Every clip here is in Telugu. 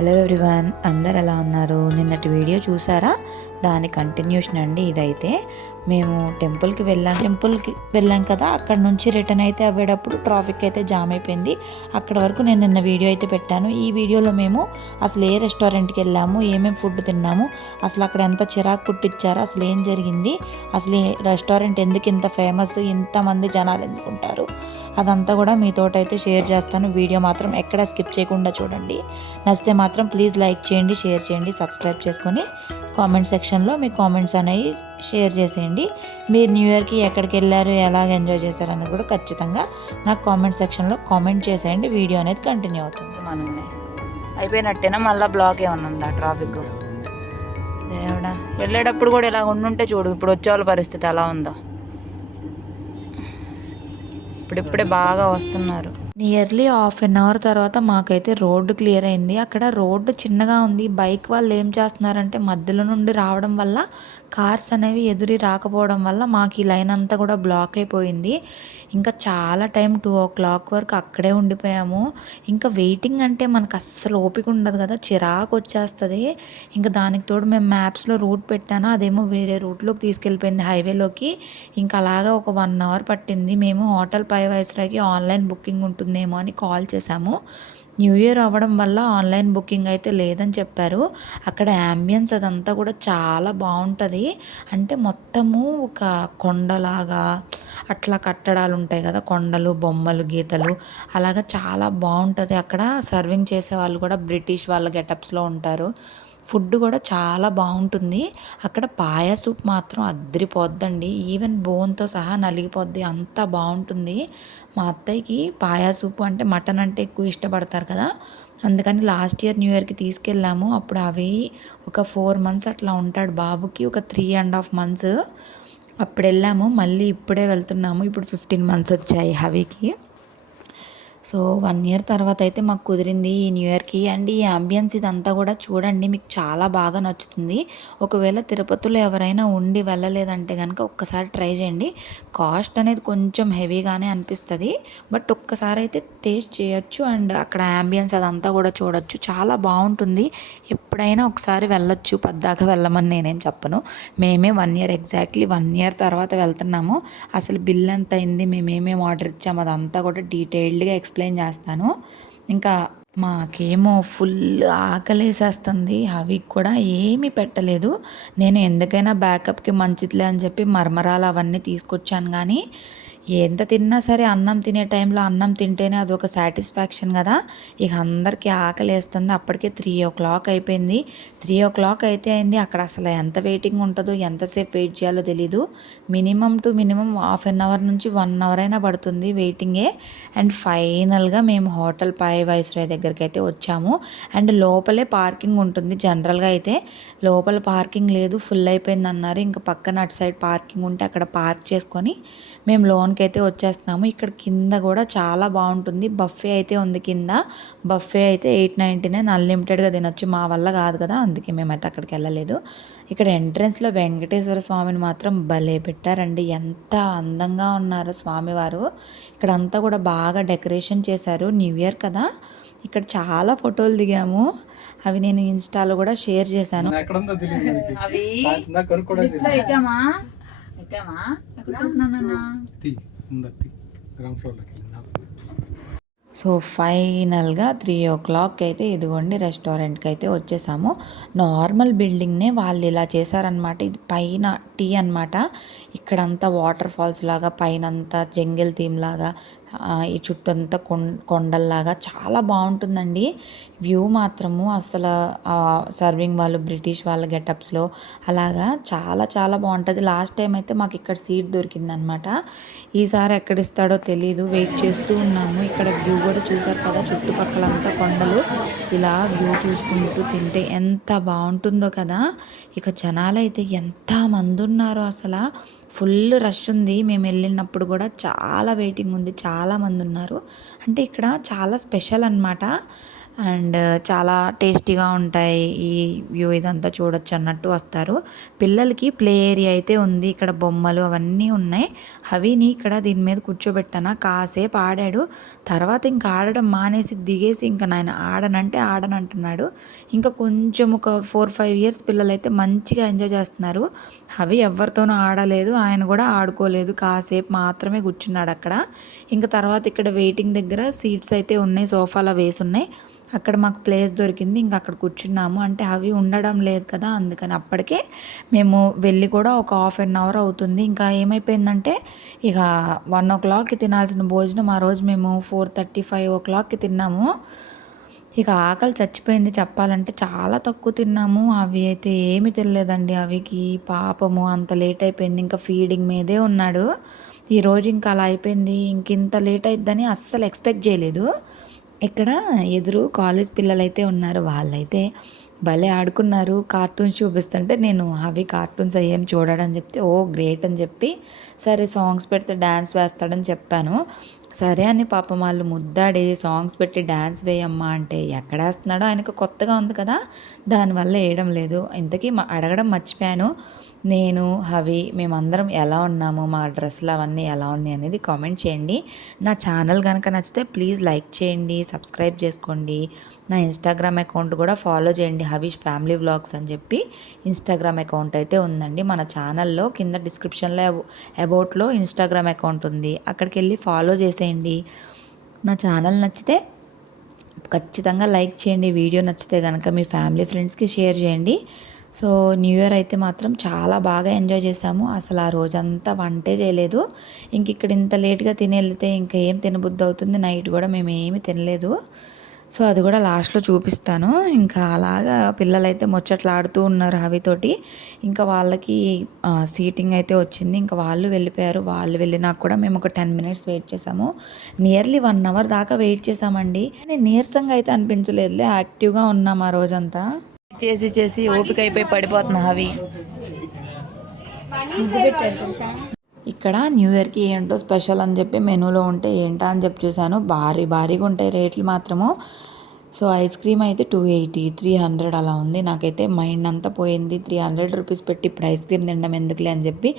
హలో ఎవ్రీవన్, అందరు ఎలా ఉన్నారు? నిన్నటి వీడియో చూసారా? దాని కంటిన్యూషన్ అండి ఇదైతే. మేము టెంపుల్కి వెళ్ళాం కదా, అక్కడ నుంచి రిటర్న్ అయితే అవ్వేటప్పుడు ట్రాఫిక్ అయితే జామ్ అయిపోయింది. అక్కడ వరకు నేను నిన్న వీడియో అయితే పెట్టాను. ఈ వీడియోలో మేము అసలు ఏ రెస్టారెంట్కి వెళ్ళాము, ఏమేమి ఫుడ్ తిన్నాము, అసలు అక్కడ ఎంత చిరాకు పుట్టించారో, అసలు ఏం జరిగింది, అసలు ఈ రెస్టారెంట్ ఎందుకు ఇంత ఫేమస్, ఇంతమంది జనాలు ఎందుకుంటారు, అదంతా కూడా మీతోటైతే షేర్ చేస్తాను. వీడియో మాత్రం ఎక్కడ స్కిప్ చేయకుండా చూడండి. నచ్చితే మాత్రం ప్లీజ్ లైక్ చేయండి, షేర్ చేయండి, సబ్స్క్రైబ్ చేసుకొని కామెంట్ సెక్షన్లో మీ కామెంట్స్ అనేవి షేర్ చేసేయండి. మీరు న్యూ ఇయర్కి ఎక్కడికి వెళ్ళారు, ఎలాగ ఎంజాయ్ చేశారు అనేది కూడా ఖచ్చితంగా నాకు కామెంట్ సెక్షన్లో కామెంట్ చేసేయండి. వీడియో అనేది కంటిన్యూ అవుతుంది. మనల్ని అయిపోయినట్టేనా? మళ్ళీ బ్లాక్ ఏమన్నా ఉందా ట్రాఫిక్? దేవుడా, వెళ్ళేటప్పుడు కూడా ఇలా ఉండుంటే చూడు ఇప్పుడు వచ్చేవాళ్ళ పరిస్థితి ఎలా ఉందో. ఇప్పుడిప్పుడే బాగా వస్తున్నారు. నియర్లీ ½ తర్వాత మాకైతే రోడ్డు క్లియర్ అయింది. అక్కడ రోడ్డు చిన్నగా ఉంది. బైక్ వాళ్ళు ఏం చేస్తున్నారంటే మధ్యలో నుండి రావడం వల్ల, కార్స్ అనేవి ఎదురు రాకపోవడం వల్ల మాకు ఈ లైన్ అంతా కూడా బ్లాక్ అయిపోయింది. ఇంకా చాలా టైం 2 o'clock వరకు అక్కడే ఉండిపోయాము. ఇంకా వెయిటింగ్ అంటే మనకు అస్సలు ఓపిక ఉండదు కదా, చిరాకు వచ్చేస్తుంది. ఇంకా దానికి తోడు మేము మ్యాప్స్లో రూట్ పెట్టాను, అదేమో వేరే రూట్లోకి తీసుకెళ్ళిపోయింది, హైవేలోకి. ఇంకా అలాగా ఒక 1 hour పట్టింది. మేము హోటల్ పై వైస్రాయ్కి ఆన్లైన్ బుకింగ్ ఉంటుందేమో అని కాల్ చేసాము. న్యూ ఇయర్ అవ్వడం వల్ల ఆన్లైన్ బుకింగ్ అయితే లేదని చెప్పారు. అక్కడ యాంబియన్స్ అదంతా కూడా చాలా బాగుంటుంది. అంటే మొత్తము ఒక కొండలాగా అట్లా కట్టడాలు ఉంటాయి కదా, కొండలు, బొమ్మలు, గీతలు, అలాగా చాలా బాగుంటుంది. అక్కడ సర్వింగ్ చేసే వాళ్ళు కూడా బ్రిటిష్ వాళ్ళ గెటప్స్లో ఉంటారు. ఫుడ్ కూడా చాలా బాగుంటుంది. అక్కడ పాయ సూప్ మాత్రం అద్దరిపోద్దండి. ఈవెన్ బోన్తో సహా నలిగిపోద్ది, అంత బాగుంటుంది. మా అత్తయ్యకి పాయ సూప్ అంటే మటన్ అంటే ఎక్కువ ఇష్టపడతారు కదా, అందుకని లాస్ట్ ఇయర్ న్యూ ఇయర్కి తీసుకెళ్ళాము. అప్పుడు అవి ఒక 4 months అట్లా ఉంటాడు బాబుకి, ఒక 3.5 months అప్పుడు వెళ్ళాము. మళ్ళీ ఇప్పుడే వెళ్తున్నాము. ఇప్పుడు 15 months వచ్చాయి హవికి. సో 1 year తర్వాత అయితే మాకు కుదిరింది ఈ న్యూ ఇయర్కి. అండ్ ఈ అంబియన్స్ ఇదంతా కూడా చూడండి, మీకు చాలా బాగా నచ్చుతుంది. ఒకవేళ తిరుపతిలో ఎవరైనా ఉండి వెళ్ళలేదంటే కనుక ఒక్కసారి ట్రై చేయండి. కాస్ట్ అనేది కొంచెం హెవీగానే అనిపిస్తుంది, బట్ ఒక్కసారి అయితే టేస్ట్ చేయొచ్చు. అండ్ అక్కడ అంబియన్స్ అదంతా కూడా చూడొచ్చు, చాలా బాగుంటుంది. ఎప్పుడైనా ఒకసారి వెళ్ళొచ్చు, పద్దాకా వెళ్ళమని నేనేం చెప్పను. మేమే 1 year ఎగ్జాక్ట్లీ 1 year తర్వాత వెళ్తున్నాము. అసలు బిల్ ఎంత అయింది, మేమేమేమి ఆర్డర్ ఇచ్చాము, అదంతా కూడా డీటెయిల్డ్గా ఎక్స్ప్లెయిన్ చేస్తాను. ఇంకా మాకేమో ఫుల్ ఆకలేసేస్తుంది. అవి కూడా ఏమీ పెట్టలేదు. నేను ఎందుకైనా బ్యాకప్కి మంచిదిలే అని చెప్పి మరమరాలు అవన్నీ తీసుకొచ్చాను. కానీ ఎంత తిన్నా సరే అన్నం తినే టైంలో అన్నం తింటేనే అదొక సాటిస్ఫాక్షన్ కదా. ఇక అందరికీ ఆకలి వేస్తుంది. అప్పటికే 3 o'clock అయిపోయింది. 3 o'clock అయితే అయింది. అక్కడ అసలు ఎంత వెయిటింగ్ ఉంటుందో, ఎంతసేపు వెయిట్ చేయాలో తెలీదు. మినిమం టు మినిమం ½ hour నుంచి 1 hour అయినా పడుతుంది వెయిటింగే. అండ్ ఫైనల్గా మేము హోటల్ పై వైస్రాయ్ దగ్గరికి అయితే వచ్చాము. అండ్ లోపలే పార్కింగ్ ఉంటుంది. జనరల్గా అయితే లోపల పార్కింగ్ లేదు, ఫుల్ అయిపోయింది అన్నారు. ఇంకా పక్కన అటు సైడ్ పార్కింగ్ ఉంటే అక్కడ పార్క్ చేసుకొని మేము లోన్కి అయితే వచ్చేస్తున్నాము. ఇక్కడ కింద కూడా చాలా బాగుంటుంది. బఫే అయితే ఉంది కింద. బఫే అయితే 899 అన్లిమిటెడ్గా తినొచ్చు. మా వల్ల కాదు కదా, అందుకే మేమైతే అక్కడికి వెళ్ళలేదు. ఇక్కడ ఎంట్రన్స్లో వెంకటేశ్వర స్వామిని మాత్రం భలే పెట్టారండి. ఎంత అందంగా ఉన్నారో స్వామివారు. ఇక్కడంతా కూడా బాగా డెకరేషన్ చేశారు. న్యూ ఇయర్ కదా, ఇక్కడ చాలా ఫోటోలు దిగాము. అవి నేను ఇన్స్టాలో కూడా షేర్ చేశాను. అవి ఎక్కామా సో ఫైనల్గా 3 o'clock అయితే ఇదిగోండి రెస్టారెంట్కి అయితే వచ్చేసాము. నార్మల్ బిల్డింగ్నే వాళ్ళు ఇలా చేశారనమాట. ఇది పైన టీ అనమాట. ఇక్కడంతా వాటర్ ఫాల్స్ లాగా, పైనంతా జంగిల్ థీమ్ లాగా, ఈ చుట్టంతా కొండల్లాగా చాలా బాగుంటుందండి. వ్యూ మాత్రము అసలు సర్వింగ్ వాళ్ళు బ్రిటిష్ వాళ్ళ గెటప్స్లో అలాగా చాలా చాలా బాగుంటుంది. లాస్ట్ టైం అయితే మాకు ఇక్కడ సీట్ దొరికిందనమాట. ఈసారి ఎక్కడిస్తాడో తెలీదు, వెయిట్ చేస్తూ ఉన్నాము. ఇక్కడ వ్యూ కూడా చూసారు కదా, చుట్టుపక్కలంతా కొండలు. ఇలా వ్యూ చూసుకుంటూ తింటే ఎంత బాగుంటుందో కదా. ఇక జనాలు అయితే ఎంతమంది ఉన్నారో, అసలు ఫుల్ రష్ ఉంది. మేము వెళ్ళినప్పుడు కూడా చాలా వెయిటింగ్ ఉంది, చాలామంది ఉన్నారు. అంటే ఇక్కడ చాలా స్పెషల్ అనమాట. అండ్ చాలా టేస్టీగా ఉంటాయి. ఈ వ్యూ ఇదంతా చూడొచ్చు అన్నట్టు వస్తారు. పిల్లలకి ప్లే ఏరియా అయితే ఉంది. ఇక్కడ బొమ్మలు అవన్నీ ఉన్నాయి. హవీని ఇక్కడ దీని మీద కూర్చోబెట్టాను. కాసేపు ఆడాడు. తర్వాత ఇంకా ఆడడం మానేసి దిగేసి ఇంకా నేను ఆడనంటే ఆడనంటున్నాడు. ఇంకా కొంచెం ఒక 4-5 ఇయర్స్ పిల్లలైతే మంచిగా ఎంజాయ్ చేస్తున్నారు. అవి ఎవరితోనూ ఆడలేదు. ఆయన కూడా ఆడుకోలేదు. కాసేపు మాత్రమే కూర్చున్నాడు అక్కడ. ఇంకా తర్వాత ఇక్కడ వెయిటింగ్ దగ్గర సీట్స్ అయితే ఉన్నాయి. సోఫాలో వేసి ఉన్నాయి. అక్కడ మాకు ప్లేస్ దొరికింది. ఇంకా అక్కడ కూర్చున్నాము. అంటే అవి ఉండడం లేదు కదా, అందుకని అప్పటికే మేము వెళ్ళి కూడా ఒక హాఫ్ అన్ అవర్ అవుతుంది. ఇంకా ఏమైపోయిందంటే ఇక 1 o'clockకి తినాల్సిన భోజనం ఆ రోజు మేము 4:30-5 o'clockకి తిన్నాము. ఇక ఆకలి చచ్చిపోయింది చెప్పాలంటే. చాలా తక్కువ తిన్నాము. అవి అయితే ఏమి తినలేదండి. అవికి పాపము అంత లేట్ అయిపోయింది. ఇంకా ఫీడింగ్ మీదే ఉన్నాడు. ఈరోజు ఇంకా అలా అయిపోయింది. ఇంత లేట్ అయిద్దని అస్సలు ఎక్స్పెక్ట్ చేయలేదు. ఇక్కడ ఎదురు కాలేజ్ పిల్లలైతే ఉన్నారు. వాళ్ళైతే భలే ఆడుకున్నారు. కార్టూన్స్ చూపిస్తుంటే నేను అవి కార్టూన్స్ అయ్యేం చూడడని చెప్తే ఓ గ్రేట్ అని చెప్పి సరే సాంగ్స్ పెడితే డ్యాన్స్ వేస్తాడని చెప్పాను. సరే అని పాపం వాళ్ళు ముద్దాడి సాంగ్స్ పెట్టి డ్యాన్స్ వేయమ్మా అంటే ఎక్కడేస్తున్నాడో, ఆయనకు కొత్తగా ఉంది కదా, దానివల్ల వేయడం లేదు. ఇంతకీ అడగడం మర్చిపోయాను. నేను హవి మేమందరం ఎలా ఉన్నాము, మా డ్రెస్సులు అవన్నీ ఎలా ఉన్నాయి అనేది కామెంట్ చేయండి. నా ఛానల్ కనుక నచ్చితే ప్లీజ్ లైక్ చేయండి, సబ్స్క్రైబ్ చేసుకోండి. నా ఇన్స్టాగ్రామ్ అకౌంట్ కూడా ఫాలో చేయండి. హవీష్ ఫ్యామిలీ వ్లాగ్స్ అని చెప్పి ఇన్స్టాగ్రామ్ అకౌంట్ అయితే ఉందండి. మన ఛానల్లో కింద డిస్క్రిప్షన్లో అబౌట్లో ఇన్స్టాగ్రామ్ అకౌంట్ ఉంది. అక్కడికి వెళ్ళి ఫాలో చేసేయండి. నా ఛానల్ నచ్చితే ఖచ్చితంగా లైక్ చేయండి. వీడియో నచ్చితే కనుక మీ ఫ్యామిలీ ఫ్రెండ్స్కి షేర్ చేయండి. సో న్యూ ఇయర్ అయితే మాత్రం చాలా బాగా ఎంజాయ్ చేసాము. అసలు ఆ రోజంతా వంటే చేయలేదు. ఇంక ఇక్కడ ఇంత లేట్గా తిని వెళ్తే ఇంకా ఏం తినబుద్ధి అవుతుంది. నైట్ కూడా మేము ఏమి తినలేదు. సో అది కూడా లాస్ట్లో చూపిస్తాను. ఇంకా అలాగా పిల్లలైతే ముచ్చట్లాడుతూ ఉన్నారు హవితోటి. ఇంకా వాళ్ళకి సీటింగ్ అయితే వచ్చింది. ఇంకా వాళ్ళు వెళ్ళిపోయారు. వాళ్ళు వెళ్ళినాక కూడా మేము ఒక 10 minutes వెయిట్ చేసాము. నియర్లీ 1 hour దాకా వెయిట్ చేసామండి. నేను నీరసంగా అయితే అనిపించలేదులే, యాక్టివ్గా ఉన్నాం ఆ రోజంతా. చేసి చేసి ఓపిక అయిపోయి పడిపోతున్నా అవి. ఇక్కడ న్యూ ఇయర్కి ఏంటో స్పెషల్ అని చెప్పి మెనూలో ఉంటే ఏంటా అని చెప్పి చూశాను. భారీగా ఉంటాయి రేట్లు మాత్రము. సో ఐస్ క్రీమ్ అయితే 280, 300 అలా ఉంది. నాకైతే మైండ్ అంతా పోయింది. 300 రూపీస్ పెట్టి ఇప్పుడు ఐస్ క్రీమ్ తినడం ఎందుకులే అని చెప్పి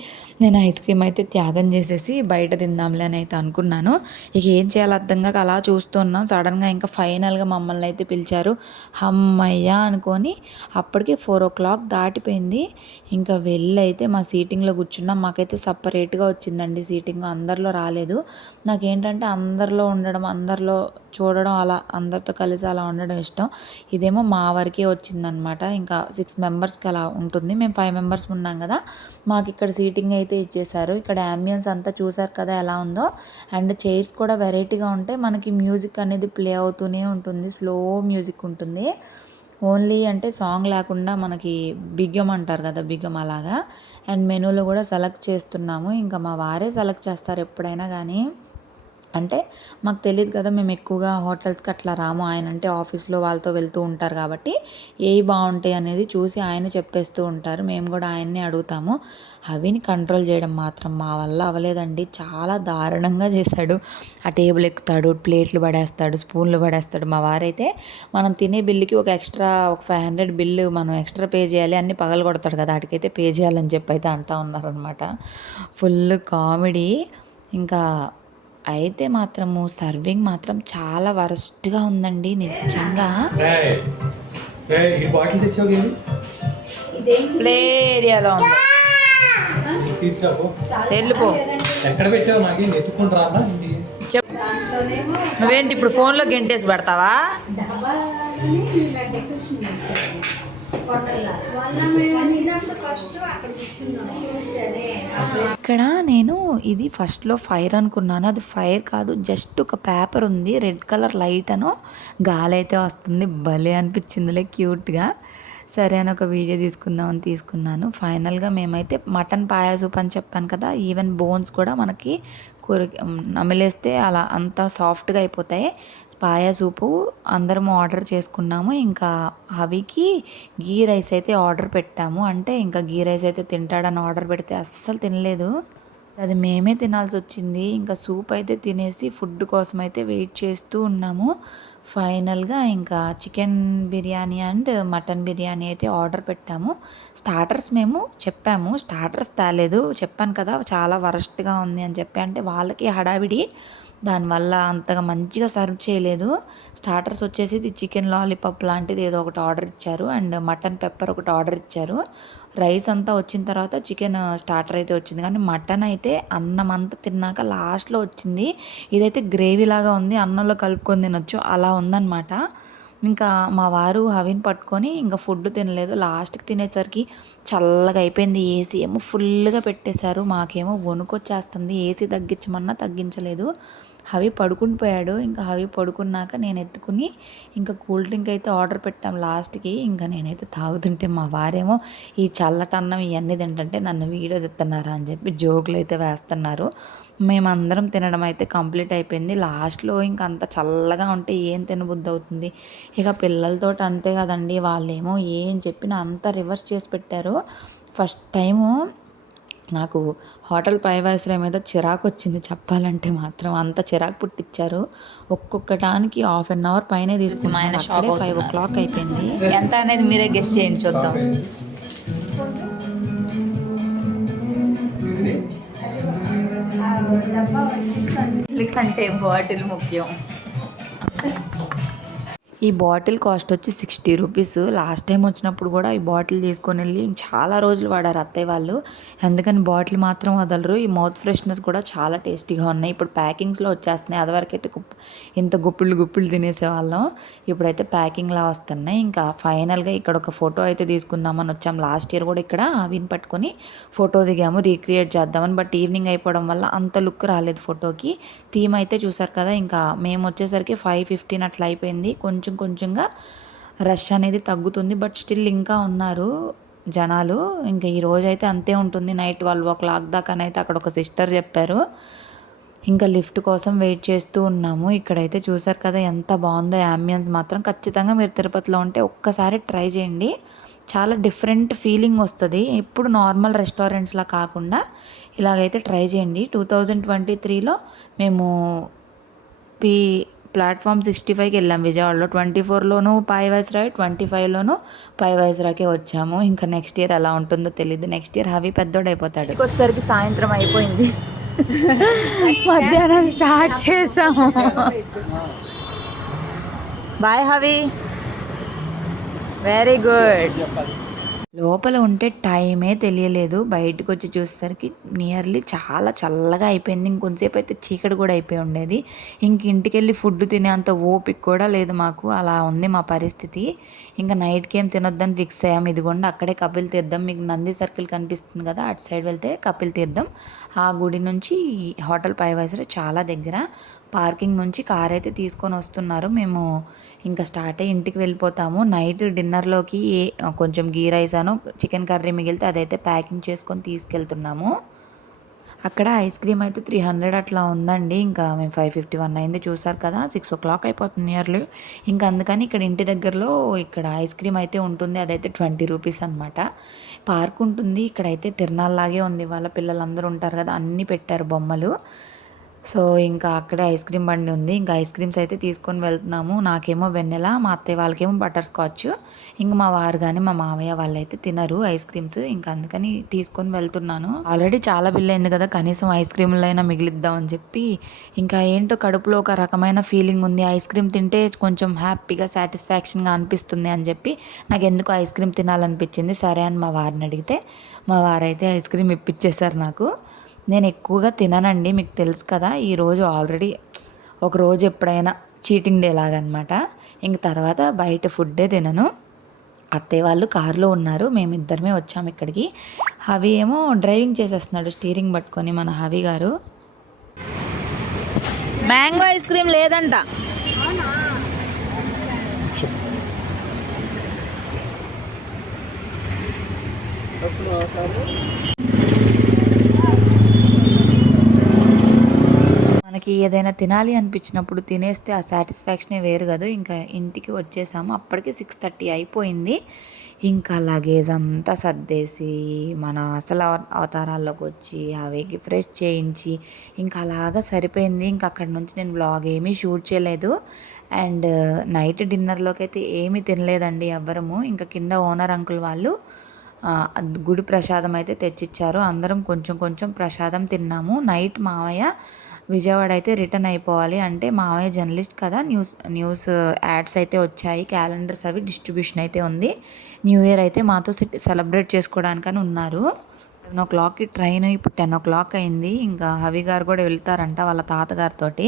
నేను ఐస్ క్రీమ్ అయితే త్యాగం చేసేసి బయట తిందాంలే అని అయితే అనుకున్నాను. ఇక ఏం చేయాలో అర్థం కాక అలా చూస్తున్నాం. సడన్గా ఇంకా ఫైనల్గా మమ్మల్ని అయితే పిలిచారు. అమ్మయ్య అనుకొని అప్పటికి 4 o'clock దాటిపోయింది. ఇంకా వెళ్ళి అయితే మా సీటింగ్లో కూర్చున్నాం. మాకైతే సపరేట్గా వచ్చిందండి సీటింగ్, అందరిలో రాలేదు. నాకేంటంటే అందరిలో ఉండడం, అందరిలో చూడడం, అలా అందరితో కలిసి అలా ఉండడం ఇష్టం. ఇదేమో మా వరకే వచ్చిందనమాట. ఇంకా 6 మెంబర్స్కి అలా ఉంటుంది. మేము 5 మెంబర్స్ ఉన్నాం కదా, మాకు ఇక్కడ సీటింగ్ అయితే ఇచ్చేసారు. ఇక్కడ అంబియన్స్ అంతా చూసారు కదా ఎలా ఉందో. అండ్ చైర్స్ కూడా వెరైటీగా ఉంటాయి. మనకి మ్యూజిక్ అనేది ప్లే అవుతూనే ఉంటుంది. స్లో మ్యూజిక్ ఉంటుంది. ఓన్లీ అంటే సాంగ్ లేకుండా మనకి బిగ్గం అంటారు కదా, బిగ్గం అలాగా. అండ్ మెనూలో కూడా సెలెక్ట్ చేస్తున్నాము. ఇంకా మా వారే సెలెక్ట్ చేస్తారు ఎప్పుడైనా కానీ. అంటే మాకు తెలియదు కదా, మేము ఎక్కువగా హోటల్స్కి అట్లా రాము. ఆయన అంటే ఆఫీస్లో వాళ్ళతో వెళ్తూ ఉంటారు కాబట్టి ఏవి బాగుంటాయి అనేది చూసి ఆయన చెప్పేస్తూ ఉంటారు. మేము కూడా ఆయన్ని అడుగుతాము. అవిని కంట్రోల్ చేయడం మాత్రం మా వల్ల అవ్వలేదండి. చాలా దారుణంగా చేశాడు. ఆ టేబుల్ ఎక్కుతాడు, ప్లేట్లు పడేస్తాడు, స్పూన్లు పడేస్తాడు. మా వారైతే మనం తినే బిల్లుకి ఒక ఎక్స్ట్రా ఒక 500 బిల్లు మనం ఎక్స్ట్రా పే చేయాలి, అన్ని పగలు కొడతాడు కదా, వాటికైతే పే చేయాలని చెప్పి అయితే అంటూ ఉన్నారనమాట. Full comedy. ఇంకా అయితే మాత్రము సర్వింగ్ మాత్రం చాలా వరస్ట్గా ఉందండి నిజంగా. ప్లే ఏరియాలో ఉంది, తీసుకురాపో. వెళ్ళిపో. ఎక్కడ పెట్టావు? నాకు ఎత్తుకుంటారా? చెప్పు. నువ్వేంటి ఇప్పుడు ఫోన్లో గెంటేసి పెడతావా? ఇక్కడ నేను ఇది ఫస్ట్లో ఫైర్ అనుకున్నాను. అది ఫైర్ కాదు, జస్ట్ ఒక పేపర్ ఉంది, రెడ్ కలర్ లైట్ అను గాలి అయితే వస్తుంది. భలే అనిపించిందిలే క్యూట్గా. సరే అని ఒక వీడియో తీసుకుందామని తీసుకున్నాను. ఫైనల్గా మేమైతే మటన్ పాయా సూప్ అని చెప్పాను కదా, ఈవెన్ బోన్స్ కూడా మనకి నమిలేస్తే అలా అంతా సాఫ్ట్గా అయిపోతాయి. పాయా సూపు అందరం ఆర్డర్ చేసుకున్నాము. ఇంకా అవికి గీ రైస్ అయితే ఆర్డర్ పెట్టాము. అంటే ఇంకా గీ రైస్ అయితే తింటాడని ఆర్డర్ పెడితే అస్సలు తినలేదు. అది మేమే తినాల్సి వచ్చింది. ఇంకా సూప్ అయితే తినేసి ఫుడ్ కోసం అయితే వెయిట్ చేస్తూ ఉన్నాము. ఫైనల్గా ఇంకా chicken biryani and mutton biryani అయితే ఆర్డర్ పెట్టాము. స్టార్టర్స్ మేము చెప్పాము, స్టార్టర్స్ తేలేదు. చెప్పాను కదా చాలా వరస్ట్గా ఉంది అని చెప్పి. అంటే వాళ్ళకి హడావిడి, దానివల్ల అంతగా మంచిగా సర్వ్ చేయలేదు. స్టార్టర్స్ వచ్చేసి ఇది చికెన్ లాలీపాప్ లాంటిది ఏదో ఒకటి ఆర్డర్ ఇచ్చారు అండ్ మటన్ పెప్పర్ ఒకటి ఆర్డర్ ఇచ్చారు. రైస్ అంతా వచ్చిన తర్వాత చికెన్ స్టార్టర్ అయితే వచ్చింది, కానీ మటన్ అయితే అన్నం అంతా తిన్నాక లాస్ట్లో వచ్చింది. ఇదైతే గ్రేవీ లాగా ఉంది, అన్నంలో కలుపుకొని తినొచ్చు అలా ఉందన్నమాట. ఇంకా మా వారు హవిని పట్టుకొని ఇంకా ఫుడ్ తినలేదు. లాస్ట్కి తినేసరికి చల్లగా అయిపోయింది. ఏసీ ఏమో ఫుల్గా పెట్టేశారు, మాకేమో వణుకొచ్చేస్తుంది. ఏసీ తగ్గించమన్నా తగ్గించలేదు. హవి పడుకుని పోయాడు. ఇంకా హవి పడుకున్నాక నేను ఎత్తుకుని ఇంకా కూల్ డ్రింక్ అయితే ఆర్డర్ పెట్టాం లాస్ట్కి. ఇంకా నేనైతే తాగుతుంటే మా వారేమో ఈ చల్లటన్నం ఇవన్నీ తింటుంటే నన్ను వీడియో తెస్తున్నారా అని చెప్పి జోకులు అయితే వేస్తున్నారు. మేమందరం తినడం అయితే కంప్లీట్ అయిపోయింది. లాస్ట్లో ఇంకా అంత చల్లగా ఉంటే ఏం తినబుద్ధి అవుతుంది. ఇక పిల్లలతో అంతే కదండి, వాళ్ళేమో ఏం చెప్పినా అంతా రివర్స్ చేసి పెట్టారు. ఫస్ట్ టైము నాకు హోటల్ పై వయసులో మీద చిరాకు వచ్చింది చెప్పాలంటే. మాత్రం అంత చిరాకు పుట్టించారు. ఒక్కొక్కటానికి 1/2 అవర్ పైనే తీసుకున్నాను. అక్కడే 5 o'clock అయిపోయింది. ఎంత అనేది మీరే గెస్ట్ చేయండి చూద్దాం. ఎందుకంటే బాటిల్ ముఖ్యం. ఈ బాటిల్ కాస్ట్ వచ్చి 60 రూపీస్. లాస్ట్ టైం వచ్చినప్పుడు కూడా ఈ బాటిల్ తీసుకొని వెళ్ళి చాలా రోజులు వాడారు అత్తయ్య వాళ్ళు. అందుకని బాటిల్ మాత్రం వదలరు. ఈ మౌత్ ఫ్రెషనర్స్ కూడా చాలా టేస్టీగా ఉన్నాయి. ఇప్పుడు ప్యాకింగ్స్లో వచ్చేస్తున్నాయి. అదివరకైతే ఇంత గుప్పిళ్ళు గుప్పిళ్ళు తినేసేవాళ్ళం, ఇప్పుడైతే ప్యాకింగ్లా వస్తున్నాయి. ఇంకా ఫైనల్గా ఇక్కడ ఒక ఫోటో అయితే తీసుకుందామని వచ్చాం. లాస్ట్ ఇయర్ కూడా ఇక్కడ విన్ పట్టుకొని ఫోటో దిగాము, రీక్రియేట్ చేద్దామని. బట్ ఈవినింగ్ అయిపోవడం వల్ల అంత లుక్ రాలేదు ఫోటోకి. థీమ్ అయితే చూసారు కదా. ఇంకా మేము వచ్చేసరికి 5:15 అట్లా అయిపోయింది. కొంచెంగా రష్ అనేది తగ్గుతుంది, బట్ స్టిల్ ఇంకా ఉన్నారు జనాలు. ఇంకా ఈ రోజు అయితే అంతే ఉంటుంది. నైట్ 12 o'clock దాకానైతే అక్కడ ఒక సిస్టర్ చెప్పారు. ఇంకా లిఫ్ట్ కోసం వెయిట్ చేస్తూ ఉన్నాము. ఇక్కడైతే చూసారు కదా ఎంత బాగుందో యాంబియన్స్ మాత్రం. ఖచ్చితంగా మీరు తిరుపతిలో ఉంటే ఒక్కసారి ట్రై చేయండి, చాలా డిఫరెంట్ ఫీలింగ్ వస్తుంది. ఇప్పుడు నార్మల్ రెస్టారెంట్స్లా కాకుండా ఇలాగైతే ట్రై చేయండి. 2023లో మేము ప్లాట్ఫామ్ 65కి వెళ్ళాం విజయవాడలో. 24లోనూ పై వైస్రాయ్, 25లోనూ పై వైస్రాకే వచ్చాము. ఇంకా నెక్స్ట్ ఇయర్ ఎలా ఉంటుందో తెలియదు. నెక్స్ట్ ఇయర్ హవి పెద్దోడైపోతాడు. వచ్చేసరికి సాయంత్రం అయిపోయింది. మధ్యాహ్నం స్టార్ట్ చేసాము. Bye Havi, very good. లోపల ఉంటే టైమే తెలియలేదు. బయటకు వచ్చి చూసేసరికి నియర్లీ చాలా చల్లగా అయిపోయింది. ఇంకొంతసేపు అయితే చీకటి కూడా అయిపోయి ఉండేది. ఇంటికి వెళ్ళి ఫుడ్ తినే అంత ఓపిక కూడా లేదు మాకు. అలా ఉంది మా పరిస్థితి. ఇంకా నైట్కి ఏం తినొద్దని ఫిక్స్ అయ్యాము. ఇదిగోండి అక్కడే కపిల్ తీర్థం, మీకు నంది సర్కిల్ కనిపిస్తుంది కదా, అటు సైడ్ వెళ్తే కపిల్ తీర్థం. ఆ గుడి నుంచి హోటల్ పై వైసర్ చాలా దగ్గర. పార్కింగ్ నుంచి కార్ అయితే తీసుకొని వస్తున్నారు. మేము ఇంకా స్టార్ట్ అయ్యి ఇంటికి వెళ్ళిపోతాము. నైట్ డిన్నర్లోకి కొంచెం గీ రైస్ అను చికెన్ కర్రీ మిగిలితే అదైతే ప్యాకింగ్ చేసుకొని తీసుకెళ్తున్నాము. అక్కడ ఐస్ క్రీమ్ అయితే 300 అట్లా ఉందండి. ఇంకా మేము 551 అయింది, చూసారు కదా. 6 o'clock అయిపోతుంది నియర్లీ. ఇంకా అందుకని ఇక్కడ ఇంటి దగ్గరలో ఇక్కడ ఐస్ క్రీమ్ అయితే ఉంటుంది, అదైతే 20 రూపీస్ అనమాట. పార్క్ ఉంటుంది ఇక్కడైతే. తిరణాల్లాగే ఉంది, వాళ్ళ పిల్లలందరూ ఉంటారు కదా, అన్నీ పెట్టారు బొమ్మలు. సో ఇంకా అక్కడే ఐస్ క్రీమ్ బండి ఉంది. ఇంకా ఐస్ క్రీమ్స్ అయితే తీసుకొని వెళ్తున్నాము. నాకేమో వెన్నెల, మా అత్తయ్య వాళ్ళకేమో బటర్ స్కాచ్. ఇంకా మా వారు కానీ మా మావయ్య వాళ్ళు అయితే తినరు ఐస్ క్రీమ్స్. ఇంకా అందుకని తీసుకొని వెళ్తున్నాను. ఆల్రెడీ చాలా బిల్ అయింది కదా, కనీసం ఐస్ క్రీమ్లైనా మిగిలిద్దామని చెప్పి. ఇంకా ఏంటో కడుపులో ఒక రకమైన ఫీలింగ్ ఉంది. ఐస్ క్రీమ్ తింటే కొంచెం హ్యాపీగా సాటిస్ఫాక్షన్గా అనిపిస్తుంది అని చెప్పి నాకు ఎందుకు ఐస్ క్రీమ్ తినాలనిపించింది. సరే అని మా వారిని అడిగితే మా వారైతే ఐస్ క్రీమ్ ఇప్పించేశారు నాకు. నేను ఎక్కువగా తిననండి, మీకు తెలుసు కదా. ఈరోజు ఆల్రెడీ ఒకరోజు ఎప్పుడైనా చీటింగ్ డే లాగనమాట. ఇంక తర్వాత బయట ఫుడ్డే తినను. అత్తయ్య వాళ్ళు కారులో ఉన్నారు, మేమిద్దరమే వచ్చాము ఇక్కడికి. హవి ఏమో డ్రైవింగ్ చేసేస్తున్నాడు స్టీరింగ్ పట్టుకొని, మన హవి గారు. మ్యాంగో ఐస్ క్రీమ్ లేదంట. మనకి ఏదైనా తినాలి అనిపించినప్పుడు తినేస్తే ఆ సాటిస్ఫాక్షనే వేరు కదా. ఇంకా ఇంటికి వచ్చేసాము. అప్పటికి 6:30 అయిపోయింది. ఇంకా లగేజ్ అంతా సర్దేసి మన అసలు అవతారాల్లోకి వచ్చి అవికి ఫ్రెష్ చేయించి ఇంకా అలాగా సరిపోయింది. ఇంకా అక్కడి నుంచి నేను వ్లాగ్ ఏమీ షూట్ చేయలేదు. అండ్ నైట్ డిన్నర్లోకి అయితే ఏమీ తినలేదండి ఎవ్వరము. ఇంకా కింద ఓనర్ అంకుల్ వాళ్ళు గుడి ప్రసాదం అయితే తెచ్చిచ్చారు. అందరం కొంచెం కొంచెం ప్రసాదం తిన్నాము. నైట్ మావయ్య విజయవాడ అయితే రిటర్న్ అయిపోవాలి. అంటే మావయ్య జర్నలిస్ట్ కదా, న్యూస్ యాడ్స్ అయితే వచ్చాయి, క్యాలెండర్స్ అవి డిస్ట్రిబ్యూషన్ అయితే ఉంది. న్యూ ఇయర్ అయితే మాతో సెలబ్రేట్ చేసుకోవడానికని ఉన్నారు. 11:00కి ట్రైన్, ఇప్పుడు 10:00 అయింది. ఇంకా హవి గారు కూడా వెళ్తారంట వాళ్ళ తాతగారితోటి.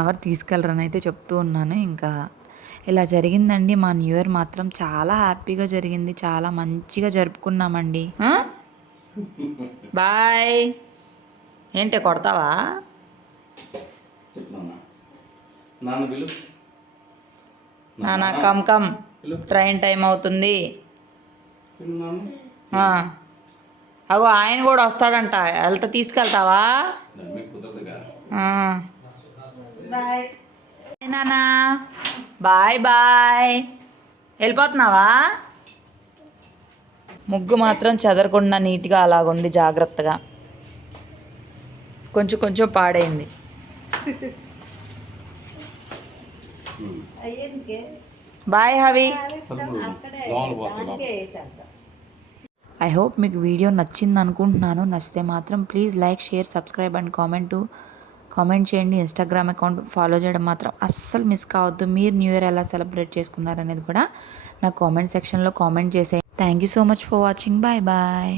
ఎవరు తీసుకెళ్ళరని అయితే చెప్తూ ఉన్నాను. ఇంకా ఇలా జరిగిందండి మా న్యూ ఇయర్. మాత్రం చాలా హ్యాపీగా జరిగింది, చాలా మంచిగా జరుపుకున్నామండి. బాయ్. ఏంటి కొడతావా? నానా కమ్ కమ్, ట్రైన్ టైం అవుతుంది. అగో ఆయన కూడా వస్తాడంట, తీసుకెళ్తావా? బాయ్ నానా, బాయ్ బాయ్. వెళ్ళిపోతున్నావా? ముగ్గు మాత్రం చెదరకుండా నీట్గా అలాగుంది, జాగ్రత్తగా. కొంచెం కొంచెం పాడైంది. బాయ్ హవి. ఐ హోప్ మీకు వీడియో నచ్చింది అనుకుంటున్నాను. నచ్చితే మాత్రం please like, share, subscribe and comment చేయండి. ఇన్స్టాగ్రామ్ అకౌంట్ ఫాలో చేయడం మాత్రం అస్సలు మిస్ కావద్దు. మీరు న్యూ ఇయర్ ఎలా సెలబ్రేట్ చేసుకున్నారనేది కూడా నాకు కామెంట్ సెక్షన్లో కామెంట్ చేసేయండి. Thank you so much for watching. Bye bye.